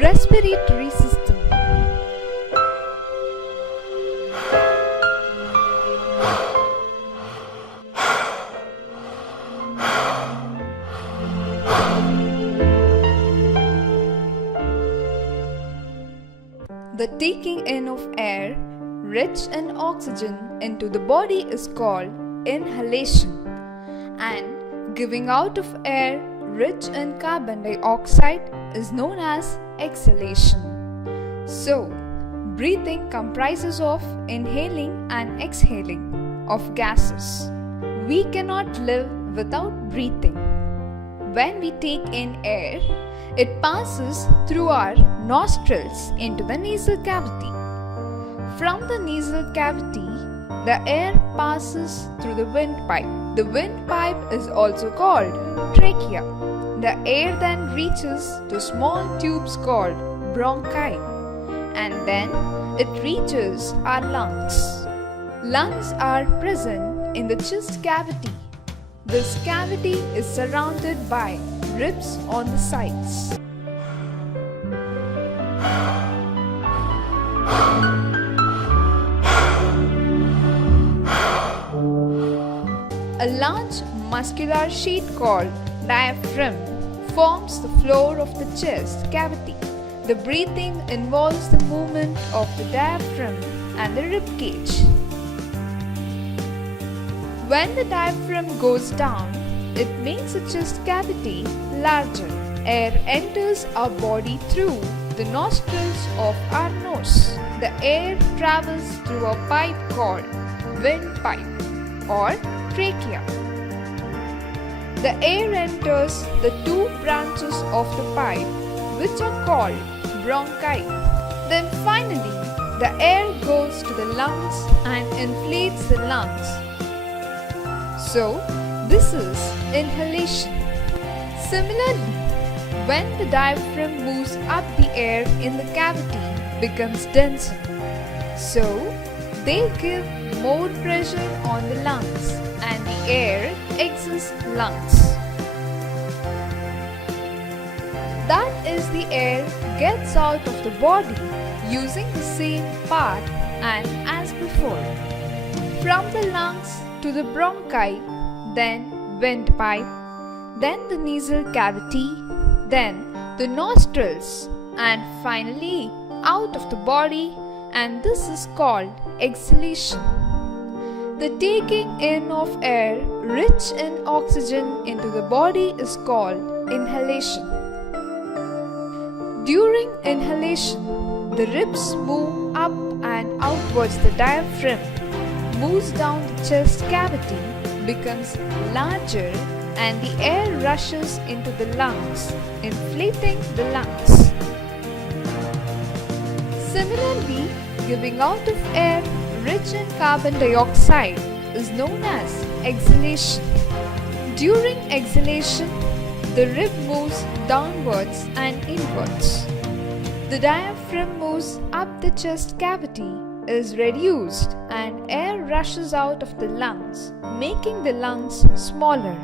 Respiratory system. The taking in of air rich in oxygen into the body is called inhalation, and giving out of air rich in carbon dioxide is known as exhalation. So, breathing comprises of inhaling and exhaling of gases. We cannot live without breathing. When we take in air, it passes through our nostrils into the nasal cavity. From the nasal cavity, the air passes through the windpipe. The windpipe is also called trachea. The air then reaches to small tubes called bronchi, and then it reaches our lungs. Lungs are present in the chest cavity. This cavity is surrounded by ribs on the sides. A large muscular sheet called diaphragm forms the floor of the chest cavity. The breathing involves the movement of the diaphragm and the rib cage. When the diaphragm goes down, it makes the chest cavity larger. Air enters our body through the nostrils of our nose. The air travels through a pipe called windpipe or trachea. The air enters the two branches of the pipe, which are called bronchi. Then finally, the air goes to the lungs and inflates the lungs. So, this is inhalation. Similarly, when the diaphragm moves up, the air in the cavity becomes denser. So, they give more pressure on the lungs and the air exits lungs. That is, the air gets out of the body using the same path and as before. From the lungs to the bronchi, then windpipe, then the nasal cavity, then the nostrils, and finally out of the body, and this is called exhalation. The taking in of air rich in oxygen into the body is called inhalation. During inhalation, the ribs move up and outwards. The diaphragm moves down the chest cavity, becomes larger, and the air rushes into the lungs, inflating the lungs. Similarly, giving out of air rich in carbon dioxide is known as exhalation. During exhalation, the rib moves downwards and inwards. The diaphragm moves up, the chest cavity is reduced, and air rushes out of the lungs, making the lungs smaller.